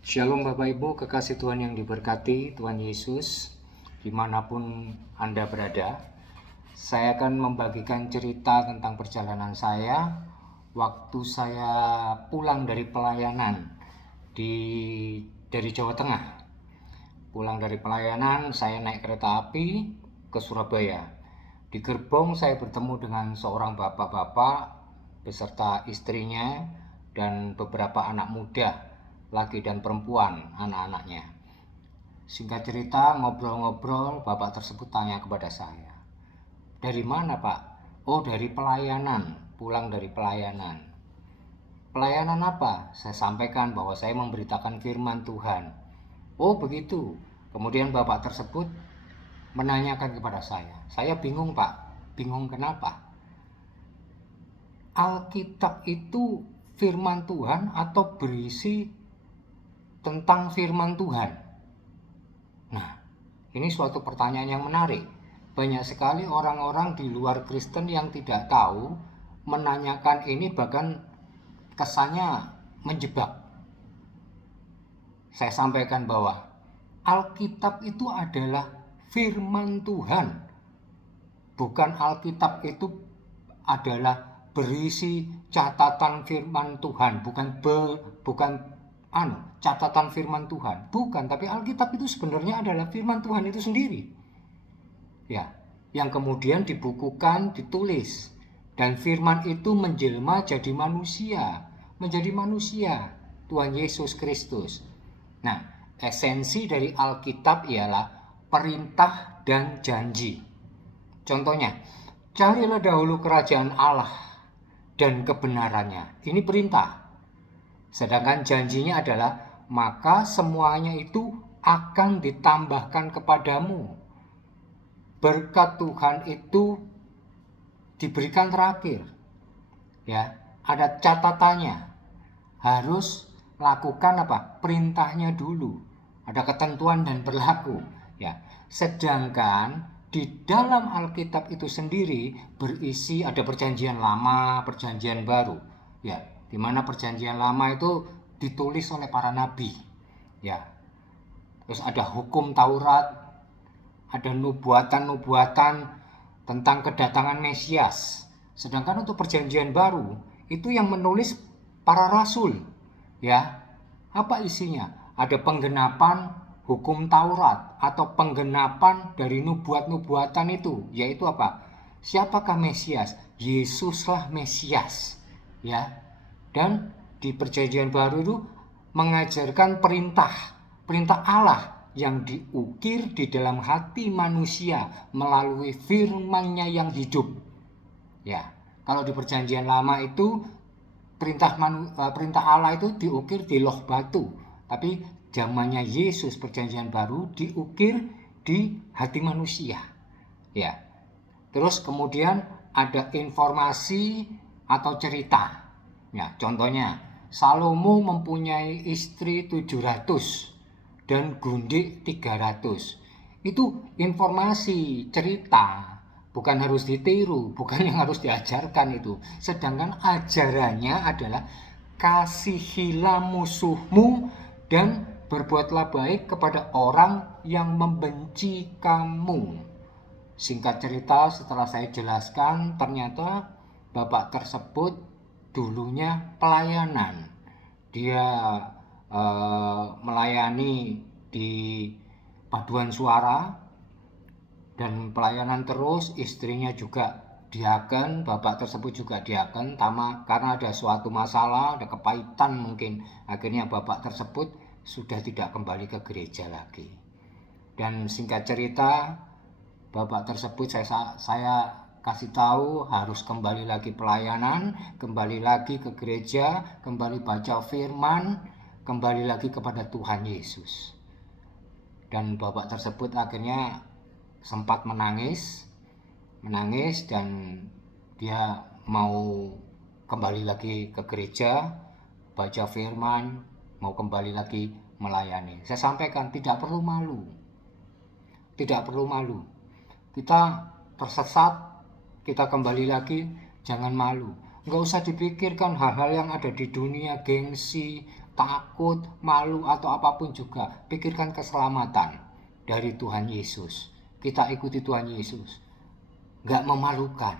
Shalom Bapak Ibu, kekasih Tuhan yang diberkati, Tuhan Yesus, dimanapun Anda berada. Saya akan membagikan cerita tentang perjalanan saya waktu saya pulang dari pelayanan dari Jawa Tengah. Pulang dari pelayanan, saya naik kereta api ke Surabaya. Di gerbong saya bertemu dengan seorang bapak-bapak beserta istrinya dan beberapa anak muda, laki dan perempuan, anak-anaknya. Singkat cerita, ngobrol-ngobrol, bapak tersebut tanya kepada saya, "Dari mana, Pak?" "Oh, dari pelayanan, pulang dari pelayanan." "Pelayanan apa?" Saya sampaikan bahwa saya memberitakan firman Tuhan. "Oh, begitu." Kemudian bapak tersebut menanyakan kepada saya bingung, Pak. "Bingung kenapa?" "Alkitab itu firman Tuhan atau berisi tentang firman Tuhan?" Nah, ini suatu pertanyaan yang menarik. Banyak sekali orang-orang di luar Kristen yang tidak tahu, menanyakan ini bahkan kesannya menjebak. Saya sampaikan bahwa Alkitab itu adalah firman Tuhan. Bukan Alkitab itu adalah berisi catatan firman Tuhan, bukan catatan firman Tuhan, bukan. Tapi Alkitab itu sebenarnya adalah firman Tuhan itu sendiri, ya, yang kemudian dibukukan, ditulis, dan firman itu menjelma menjadi manusia Tuhan Yesus Kristus. Nah, esensi dari Alkitab ialah perintah dan janji. Contohnya, carilah dahulu kerajaan Allah dan kebenarannya. Ini perintah. Sedangkan janjinya adalah, maka semuanya itu akan ditambahkan kepadamu. Berkat Tuhan itu diberikan terakhir. Ya, ada catatannya. Harus lakukan apa? Perintahnya dulu. Ada ketentuan dan berlaku. Ya, sedangkan di dalam Alkitab itu sendiri berisi ada perjanjian lama, perjanjian baru. Ya, di mana perjanjian lama itu ditulis oleh para nabi. Ya. Terus ada hukum Taurat, ada nubuatan-nubuatan tentang kedatangan Mesias. Sedangkan untuk perjanjian baru itu yang menulis para rasul. Ya. Apa isinya? Ada penggenapan hukum Taurat atau penggenapan dari nubuat-nubuatan itu, yaitu apa? Siapakah Mesias? Yesuslah Mesias, ya. Dan di perjanjian baru itu mengajarkan perintah Allah yang diukir di dalam hati manusia melalui firman-Nya yang hidup. Ya, kalau di perjanjian lama itu perintah Allah itu diukir di loh batu, tapi zamannya Yesus perjanjian baru diukir di hati manusia. Ya. Terus kemudian ada informasi atau cerita. Ya, contohnya Salomo mempunyai istri 700 dan gundik 300. Itu informasi, cerita, bukan harus ditiru, bukan yang harus diajarkan itu. Sedangkan ajarannya adalah kasihilah musuhmu dan berbuatlah baik kepada orang yang membenci kamu. Singkat cerita, setelah saya jelaskan, ternyata bapak tersebut dulunya pelayanan. Dia melayani di paduan suara dan pelayanan terus. Istrinya juga diaken, bapak tersebut juga diaken, karena ada suatu masalah, ada kepahitan mungkin, akhirnya bapak tersebut sudah tidak kembali ke gereja lagi. Dan singkat cerita, bapak tersebut saya kasih tahu harus kembali lagi pelayanan, kembali lagi ke gereja, kembali baca firman, kembali lagi kepada Tuhan Yesus. Dan bapak tersebut akhirnya sempat menangis dan dia mau kembali lagi ke gereja, baca firman, mau kembali lagi melayani. Saya sampaikan, tidak perlu malu. Tidak perlu malu. Kita tersesat, kita kembali lagi, jangan malu. Nggak usah dipikirkan hal-hal yang ada di dunia, gengsi, takut, malu, atau apapun juga, pikirkan keselamatan dari Tuhan Yesus. Kita ikuti Tuhan Yesus, gak memalukan.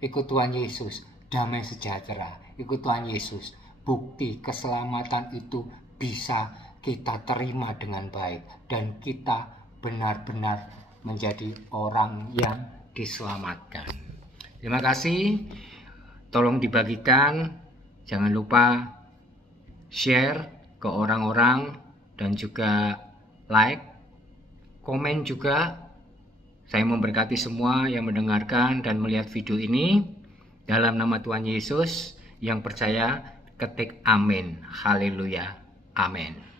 Ikut Tuhan Yesus, damai sejahtera. Ikut Tuhan Yesus, bukti keselamatan itu bisa kita terima dengan baik, dan kita benar-benar menjadi orang yang diselamatkan. Terima kasih. Tolong dibagikan, jangan lupa share ke orang-orang, dan juga like, komen juga. Saya memberkati semua yang mendengarkan dan melihat video ini. Dalam nama Tuhan Yesus, yang percaya ketik amin. Haleluya. Amin.